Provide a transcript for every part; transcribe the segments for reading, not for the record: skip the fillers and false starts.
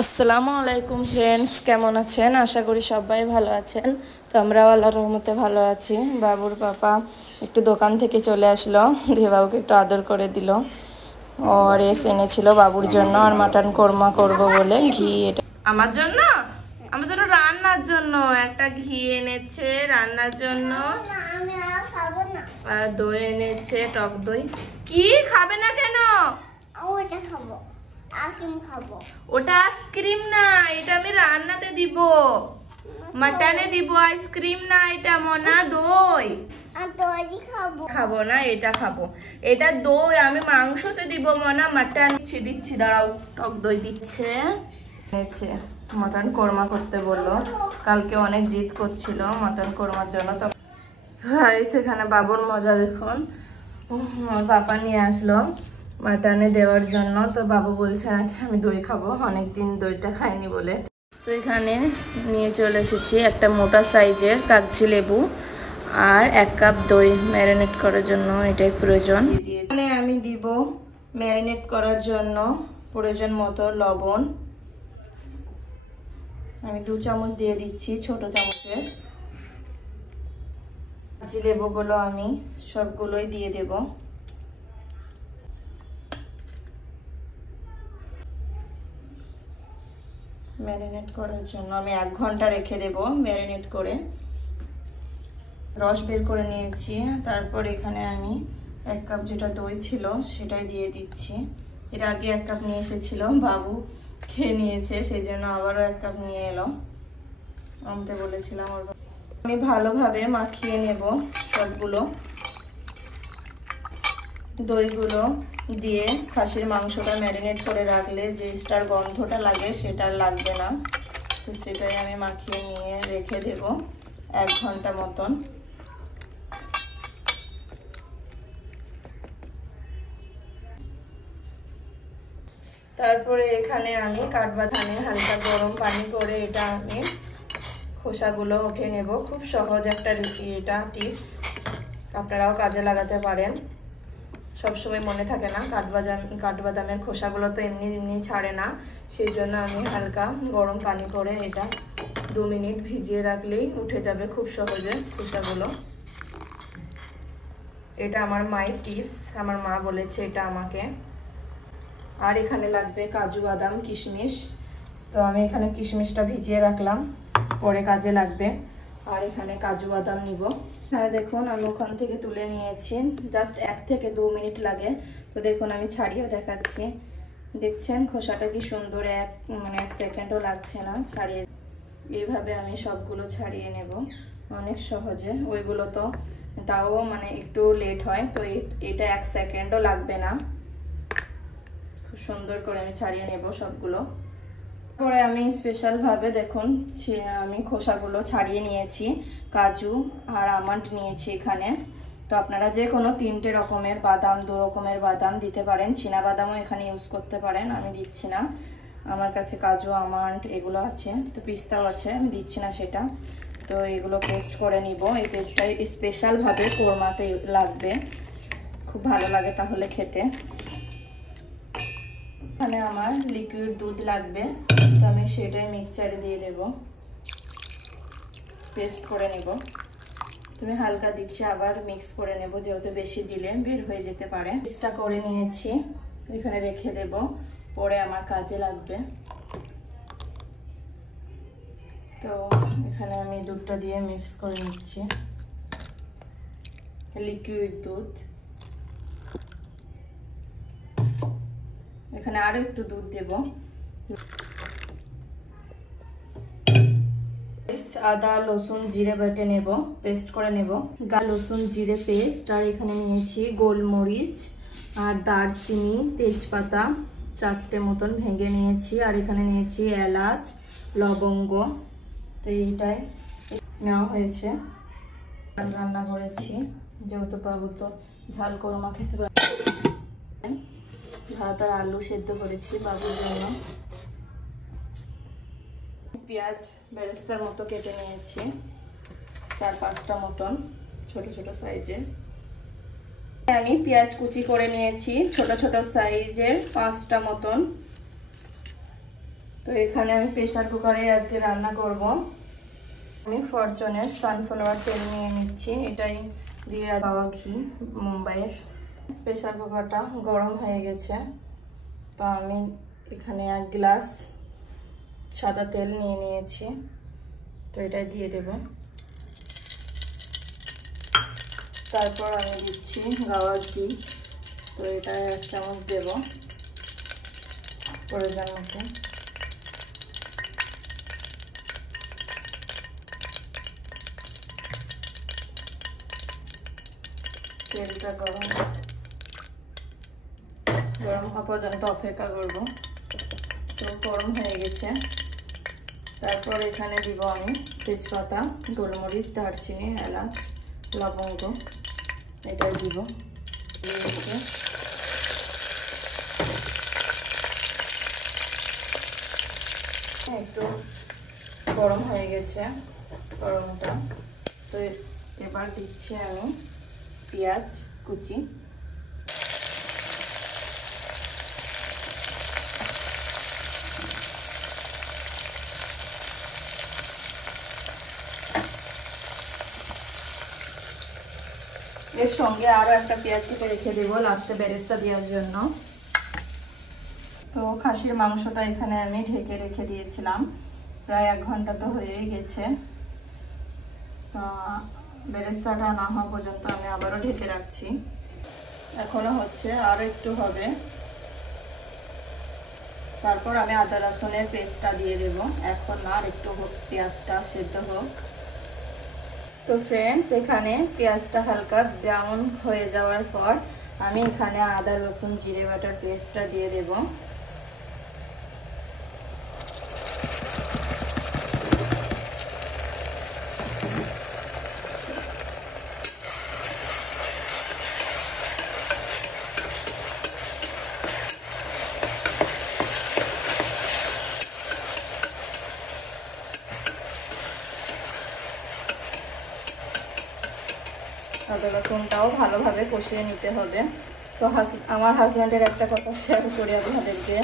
আসসালামু আলাইকুম ফ্রেন্ডস, কেমন আছেন? আশা করি সবাই ভালো আছেন। তো আমরাও আল্লাহর রহমতে ভালো আছি। বাবুর পাপা একটু দোকান থেকে চলে আসলো, দিয়ে বাবুকে একটু আদর করে দিল। ওআরএস এনেছিল বাবুর জন্য, আর মাটন কোরমা করব বলে ঘি, এটা আমার জন্য রান্নার জন্য একটা ঘি এনেছে রান্নার জন্য, আর দই এনেছে, টক দই। কি খাবে না কেন? ওটা খাবো, আইসক্রিম খাবো। ওটা আইসক্রিম না, এটা আমি রান্নাতে দিব, মাটনে দিব। আইসক্রিম না এটা, মনা দই। দই খাবো। খাবো না, এটা খাবো। এটা দই, আমি মাংসতে দিব মনা, মাটন দিচ্ছি। দাঁড়াও, টক দই দিচ্ছে। মাটন কোরমা করতে বললো, কালকে অনেক জিদ করছিল মাটন কোরমার জন্য। তো ভাই সেখানে বাবুর মজা দেখুন, পাপা নিয়ে আসলো মাটনে দেওয়ার জন্য। তো বাবু বলছে নাকি আমি দই খাবো, অনেকদিন দইটা খাইনি বলে। তো এখানে নিয়ে চলে এসেছি একটা মোটা সাইজের কাগজি লেবু আর 1 কাপ দই। ম্যারিনেট করার জন্য এটাই প্রয়োজন। এখানে আমি দিব ম্যারিনেট করার জন্য প্রয়োজন মতো লবণ। আমি 2 চামচ দিয়ে দিচ্ছি, ছোট চামচের। কাগজি লেবুগুলো আমি সবগুলোই দিয়ে দেব। ম্যারিনেট করার জন্য আমি 1 ঘন্টা রেখে দেব। ম্যারিনেট করে রস বের করে নিয়েছি। তারপর এখানে আমি 1 কাপ যেটা দই ছিল সেটাই দিয়ে দিচ্ছি। এর আগে 1 কাপ নিয়ে এসেছিল, বাবু খেয়ে নিয়েছে, সেই জন্য আবারও 1 কাপ নিয়ে এলো। আনতে বলেছিলাম ওর। আমি ভালোভাবে মাখিয়ে নেব সবগুলো। দইগুলো দিয়ে খাসির মাংসটা ম্যারিনেট করে রাখলে যে স্টার গন্ধটা লাগে সেটা লাগবে না। তো সেটাই আমি মাখিয়ে নিয়ে রেখে দেব 1 ঘন্টা মতন। তারপরে এখানে আমি কাঠবাদামে হালকা গরম পানি করে এটা আমি খোসাগুলো উঠে নেব। খুব সহজ একটা এটা টিপস, আপনারাও কাজে লাগাতে পারেন। সবসময় মনে থাকে না, কাঠবাদামের খোসাগুলো তো এমনি ছাড়ে না, সেই জন্য আমি হালকা গরম পানি করে এটা 2 মিনিট ভিজিয়ে রাখলেই উঠে যাবে খুব সহজে খোসাগুলো। এটা আমার মায়ের টিপস, আমার মা বলেছে এটা আমাকে। আর এখানে লাগবে কাজু বাদাম কিশমিশ। তো আমি এখানে কিশমিশটা ভিজিয়ে রাখলাম, পরে কাজে লাগবে। আর এখানে কাজু বাদাম নিব। হ্যাঁ দেখুন, আমি ওখান থেকে তুলে নিয়েছি, জাস্ট 1 থেকে 2 মিনিট লাগে। তো দেখুন আমি ছাড়িয়েও দেখাচ্ছি, দেখছেন খোসাটা কি সুন্দর, 1 সেকেন্ডও লাগছে না ছাড়িয়ে। এইভাবে আমি সবগুলো ছাড়িয়ে নেব অনেক সহজে। ওইগুলো তো তাও একটু লেট হয়, তো এটা 1 সেকেন্ডও লাগবে না। খুব সুন্দর করে আমি ছাড়িয়ে নেব সবগুলো। পরে আমি স্পেশাল ভাবে দেখুন আমি খোসাগুলো ছাড়িয়ে নিয়েছি, কাজু আর আমন্ড নিয়েছি এখানে। তো আপনারা যে কোনো 3টে রকমের বাদাম, 2 রকমের বাদাম দিতে পারেন। চীনা বাদামও এখানে ইউজ করতে পারেন, আমি দিচ্ছি না। আমার কাছে কাজু আমন্ড এগুলো আছে, তো পিস্তাও আছে, আমি দিচ্ছি না সেটা। তো এগুলো পেস্ট করে নিব। এই পেস্টটা স্পেশাল ভাবে কোরমাতে লাগবে, খুব ভালো লাগে তাহলে খেতে। এখানে আমার লিকুইড দুধ লাগবে, তো আমি সেটাই মিক্সচারে দিয়ে দেব, পেস্ট করে নেব। তুমি হালকা দিচ্ছি, আবার মিক্স করে নেব, যেহেতু বেশি দিলে বের হয়ে যেতে পারে। পেস্টটা করে নিয়েছি, এখানে রেখে দেব, পরে আমার কাজে লাগবে। তো এখানে আমি দুধটা দিয়ে মিক্স করে নিচ্ছি, লিকুইড দুধ। এখানে আরো একটু দুধ দেব। আদা রসুন জিরে বেটে নেব, পেস্ট করে নেব। রসুন জিরে পেস্ট, আর এখানে নিয়েছি গোলমরিচ আর দারচিনি, তেজপাতা 4টে মতন ভেঙে নিয়েছি। আর এখানে নিয়েছি এলাচ, লবঙ্গ। তো এইটাই নেওয়া হয়েছে। রান্না করেছি, যেহেতু বাবু তো ঝাল কোরমা খেতে পারে। ভাত আর আলু সেদ্ধ করেছি বাবুর জন্য। পেঁয়াজ বেরেস্তার মতো কেটে নিয়েছি, 4-5টা মতন ছোট ছোট সাইজে। আমি পেঁয়াজ কুচি করে নিয়েছি ছোট ছোট সাইজের 5টা মতন। তো এখানে আমি প্রেসার কুকারে আজকে রান্না করব। আমি ফরচুনের সানফ্লাওয়ার তেল নিয়ে নিচ্ছি, এটাই দিয়ে পাওয়া ঘি মুম্বাইয়ের। প্রেসার কুকারটা গরম হয়ে গেছে, তো আমি এখানে 1 গ্লাস সাদা তেল নিয়ে নিয়েছি, তো এটা দিয়ে দেব। তারপর আমি দিচ্ছি গাওয়া ঘি, তো এটা 1 চামচ দেব প্রয়োজন মতো। তেলটা গরম হওয়া পর্যন্ত অপেক্ষা করব। তো গরম হয়ে গেছে। তারপর এখানে দিব আমি তেজপাতা, গোলমরিচ, দারচিনি, এলাচ, লবঙ্গ, এটাই দিব। একটু গরম হয়ে গেছে গরমটা, তো এবার দিচ্ছি আমি পেঁয়াজ কুচি। এর সঙ্গে আরো একটা পেঁয়াজ কেটে রেখে দেবো লাস্টে বেরেস্তা দেওয়ার জন্য। তো খাসির মাংসটা এখানে আমি ঢেকে রেখে দিয়েছিলাম, প্রায় 1 ঘন্টা তো হয়েই গেছে। তো বেরেস্তাটা না হওয়া পর্যন্ত আমি আবারও ঢেকে রাখছি। এখনো হচ্ছে, আরো একটু হবে। তারপর আমি আদা রসুনের পেস্টটা দিয়ে দেব। এখন আর একটু পেঁয়াজটা সেদ্ধ হোক। তো ফ্রেন্ডস, এখানে পেঁয়াজটা হালকা ব্রাউন হয়ে যাওয়ার পর আমি এখানে আদা রসুন জিরে বাটার পেস্টটা দিয়ে দেব। আদা রসুনটাও ভালোভাবে কষিয়ে নিতে হবে। তো আমার হাজব্যান্ডের একটা কথা শেয়ার করি আপনাদেরকে।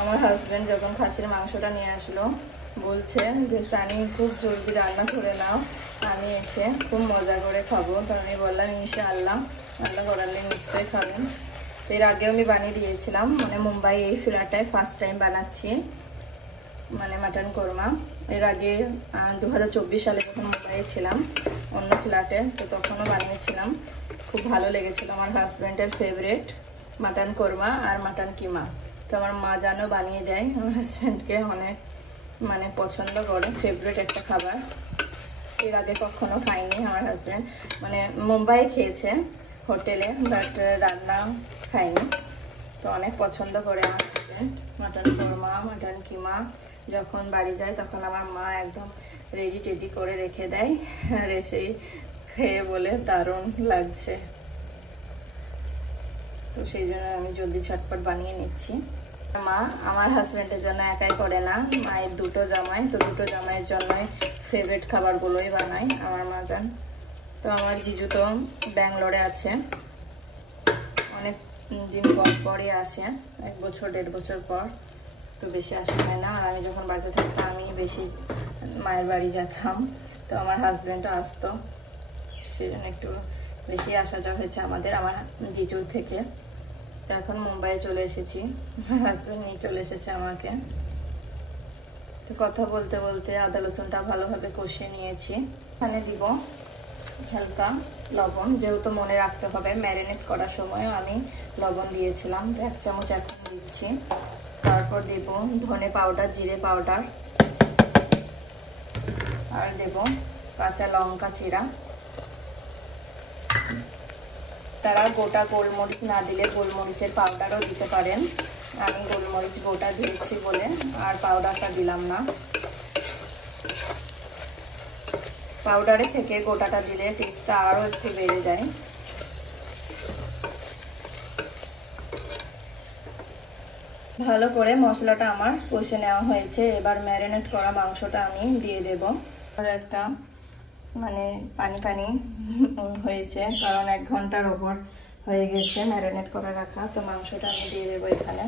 আমার হাজব্যান্ড যখন খাসির মাংসটা নিয়ে আসলো, বলছে যে সানি খুব জলদি রান্না করে নাও, আমি এসে খুব মজা করে খাবো। তো আমি বললাম ইনশাআল্লাহ, রান্না করালে নিশ্চয়ই খাবেন। তো এর আগেও আমি বানিয়ে দিয়েছিলাম, মানে মুম্বাই এই ফ্ল্যাটে ফার্স্ট টাইম বানাচ্ছি মানে মাটন কোরমা। এর আগে 2024 সালে যখন মুম্বাইয়ে ছিলাম অন্য ফ্ল্যাটে, তো তখনও বানিয়েছিলাম, খুব ভালো লেগেছিল। আমার হাজব্যান্ডের ফেভারিট মাটন কোরমা আর মাটন কিমা। তো আমার মা জানো বানিয়ে দেয়, আমার হাজব্যান্ডকে অনেক মানে পছন্দ করে, ফেভারিট একটা খাবার। এর আগে কখনো খাইনি আমার হাজব্যান্ড, মানে মুম্বাই খেয়েছে হোটেলে, বাট রান্না খাইনি। তো অনেক পছন্দ করে আমার হাজব্যান্ড মাটন কোরমা, মাটন কিমা। যখন বাড়ি যায় তখন আমার মা একদম রেডি টেডি করে রেখে দেয়, আর এসেই খেয়ে বলে দারুণ লাগছে। তো সেই জন্য আমি জলদি ঝটপট বানিয়ে নিচ্ছি। মা আমার হাজব্যান্ডের জন্য একাই করে না, মায়ের 2টো জামাই, তো 2টো জামাইয়ের জন্যই ফেভারিট খাবারগুলোই বানাই আমার মা জান। তো আমার জিজু তো ব্যাঙ্গালোরে আছে, অনেক দিন পরই আসে, 1 বছর 1.5 বছর পর, তো বেশি আসা হয় না। আর আমি যখন বাড়িতে থাকতাম আমি বেশি মায়ের বাড়ি যেতাম, তো আমার হাজব্যান্ডও আসতো, সেই জন্য একটু বেশি আসা যাওয়া হয়েছে আমাদের, আমার জিজুর থেকে। তো এখন মুম্বাইয়ে চলে এসেছি, হাজব্যান্ড নিয়ে চলে এসেছে আমাকে। তো কথা বলতে বলতে আদা রসুনটা ভালোভাবে কষিয়ে নিয়েছি। এখানে দিব হালকা লবণ, যেহেতু মনে রাখতে হবে ম্যারিনেট করার সময় আমি লবণ দিয়েছিলাম, তো 1 চামচ এখন দিচ্ছি। তারপর দেব ধনে পাউডার, জিরে পাউডার, আর দেব কাঁচা লঙ্কা চিরা। তারা গোটা গোলমরিচ না দিলে গোলমরিচের পাউডারও দিতে পারেন, আমি গোলমরিচ গোটা দিয়েছি বলে আর পাউডারটা দিলাম না। পাউডারে থেকে গোটাটা দিলে টেস্টটা আরও একটু বেড়ে যায়। ভালো করে মশলাটা আমার কষে নেওয়া হয়েছে। এবার ম্যারিনেট করা মাংসটা আমি দিয়ে দেব। আর একটা মানে পানি পানি হয়েছে, কারণ 1 ঘন্টার ওপর হয়ে গেছে ম্যারিনেট করে রাখা। তো মাংসটা আমি দিয়ে দেবো এখানে।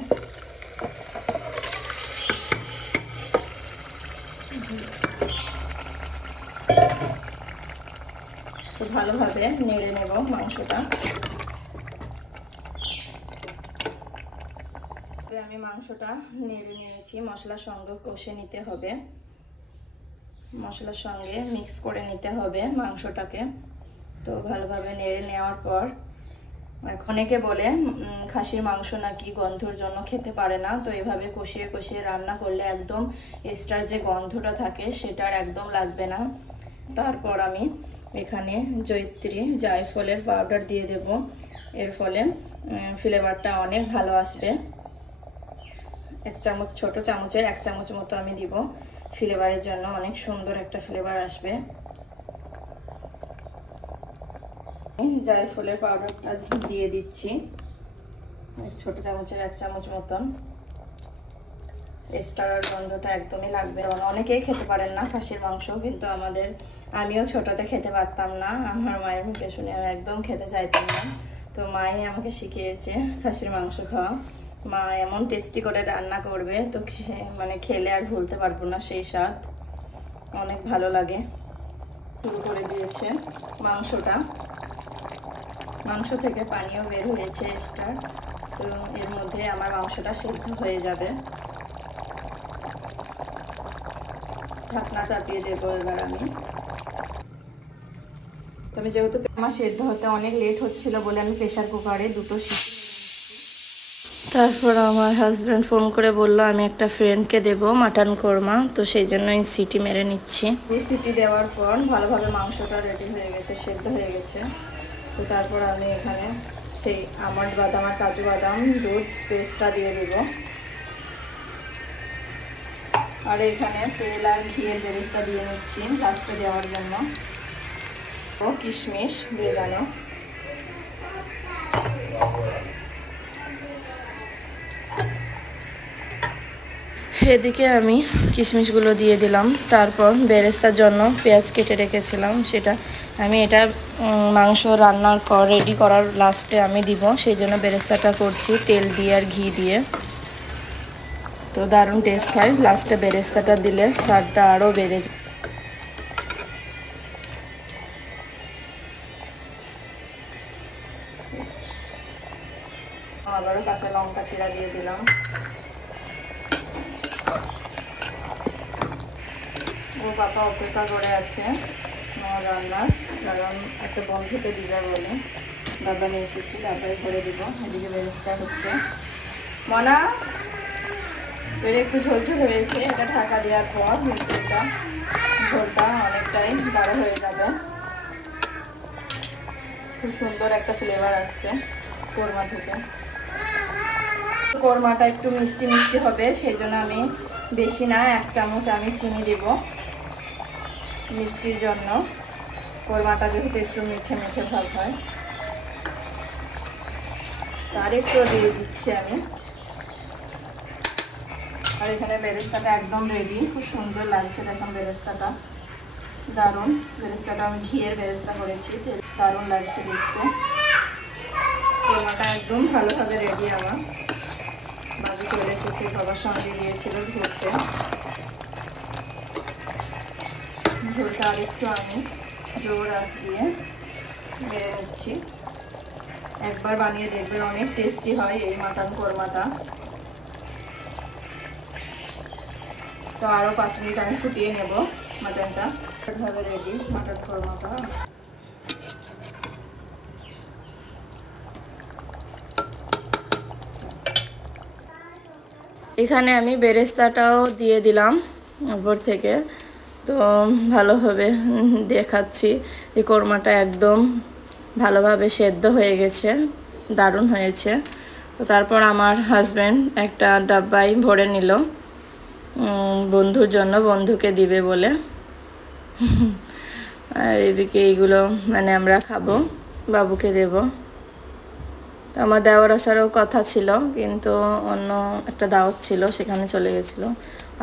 তো ভালোভাবে নেড়ে নেব মাংসটা। আমি মাংসটা নেড়ে নিয়েছি, মশলার সঙ্গে কষে নিতে হবে, মশলার সঙ্গে মিক্স করে নিতে হবে মাংসটাকে। তো ভালোভাবে নেড়ে নেওয়ার পর, অনেকে বলে খাসির মাংস নাকি গন্ধর জন্য খেতে পারে না, তো এভাবে কষিয়ে কষিয়ে রান্না করলে একদম এক্সট্রা যে গন্ধটা থাকে সেটা আর একদম লাগবে না। তারপর আমি এখানে জয়িত্রী জায়ফলের পাউডার দিয়ে দেব, এর ফলে ফ্লেভারটা অনেক ভালো আসবে। 1 চামচ, ছোট চামচের 1 চামচ মতো আমি দিব, ফ্লেভারের জন্য অনেক সুন্দর একটা ফ্লেভার আসবে। জায়ফলের পাউডারটা দিয়ে দিচ্ছি, ছোট চামচের 1 চামচ মতন। এক্সট্রার গন্ধটা একদমই লাগবে। অনেকেই খেতে পারেন না খাসির মাংস, কিন্তু আমিও ছোটতে খেতে পারতাম না, আমার মায়ের মুখে শুনে আমি একদম খেতে চাইতাম না। তো মাই আমাকে শিখিয়েছে খাসির মাংস খাওয়া। মা এমন টেস্টি করে রান্না করবে, তো খেলে আর ভুলতে পারবো না, সেই স্বাদ অনেক ভালো লাগে। শুরু করে দিয়েছে মাংসটা, মাংস থেকে পানিও বের হয়েছে এক্সট্রা। তো এর মধ্যে আমার মাংসটা সিদ্ধ হয়ে যাবে। ঢাকনা চাপিয়ে দেবো এবার আমি। তবে যেহেতু আমার সেদ্ধ হতে অনেক লেট হচ্ছিল বলে আমি প্রেসার কুকারে 2টো সিটি। তারপর আমার হাজব্যান্ড ফোন করে বলল আমি একটা ফ্রেন্ডকে দেবো মাটন কোরমা, তো সেই জন্য এই সিটি মেরে নিচ্ছি। সিটি দেওয়ার পর ভালোভাবে মাংসটা রেডি হয়ে গেছে, সেদ্ধ হয়ে গেছে। তো তারপর আমি এখানে সেই আমন্ড বাদাম আর কাজু বাদাম দুধ পেস্টটা দিয়ে দেবো। আর এখানে তেল আর ঘিয়ের বেরেস্তা দিয়ে নিচ্ছি লাস্টে দেওয়ার জন্য। ও কিশমিশ ভেজানো। এদিকে আমি কিশমিশগুলো দিয়ে দিলাম। তারপর বেরেস্তার জন্য পেঁয়াজ কেটে রেখেছিলাম, সেটা আমি এটা মাংস রান্নার রেডি করার লাস্টে আমি দিব, সেই জন্য বেরেস্তাটা করছি তেল দিয়ে আর ঘি দিয়ে। তো দারুণ টেস্ট হয়, লাস্টে বেরেস্তাটা দিলে স্বাদটা আরও বেড়ে যায়। আবারও কাঁচা লঙ্কা চিরা দিয়ে দিলাম। ও পাপা অপেক্ষা করে আছে আমার রান্নার, কারণ একটা বন্ধুকে দিবে বলে ডাব্বা নিয়ে এসেছি, ডাব্বায় ভরে দিব। এদিকে বেরেস্তা হচ্ছে। মনা এর একটু ঝোলঝোল হয়েছে, এটা ঢাকা দেওয়ার পর মিষ্টিটা ঝোলটা অনেকটাই গাঢ় হয়ে যাবে। খুব সুন্দর একটা ফ্লেভার আসছে কোরমা থেকে। কোরমাটা একটু মিষ্টি মিষ্টি হবে, সেই জন্য আমি বেশি না 1 চামচ আমি চিনি দেব মিষ্টির জন্য। কোরমাটা যেহেতু একটু মিঠে মিঠে ভাব হয়, তার একটু দিয়ে দিচ্ছি আমি। আর এখানে বেরেস্তাটা একদম রেডি, খুব সুন্দর লাগছে দেখুন বেরেস্তাটা, দারুণ। বেরেস্তাটা আমি ঘিয়ের বেরেস্তা করেছি, দারুণ লাগছে দেখতে। কোরমাটা একদম ভালোভাবে রেডি আমার। বাবু চলে এসেছে, বাবার সঙ্গে গিয়েছিল ঘুরতে। ঝোলটা আরেকটু আমি জোর আঁচ দিয়ে বেড়ে নিচ্ছি। একবার বানিয়ে দেখবেন, অনেক টেস্টি হয় এই মাটন কোরমাটা। তো আরও 5 মিনিট আমি ফুটিয়ে নেব মাটনটা। ভাবে রেডি মাটন কোরমাটা। এখানে আমি বেরেস্তাটাও দিয়ে দিলাম উপর থেকে। তো ভালোভাবে দেখাচ্ছি এই কোরমাটা একদম ভালোভাবে সেদ্ধ হয়ে গেছে, দারুণ হয়েছে। তো তারপর আমার হাজব্যান্ড একটা ডাব্বায় ভরে নিল বন্ধুর জন্য, বন্ধুকে দিবে বলে। আর এদিকে এইগুলো মানে আমরা খাবো, বাবুকে দেব। আমার দেওয়ার আসারও কথা ছিল, কিন্তু অন্য একটা দাওয়াত ছিল, সেখানে চলে গেছিলো,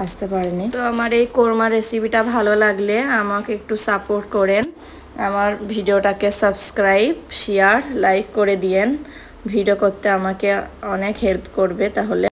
আসতে পারেনি। তো আমার এই কোরমা রেসিপিটা ভালো লাগলে আমাকে একটু সাপোর্ট করেন, আমার ভিডিওটাকে সাবস্ক্রাইব, শেয়ার, লাইক করে দিয়েন। ভিডিও করতে আমাকে অনেক হেল্প করবে তাহলে।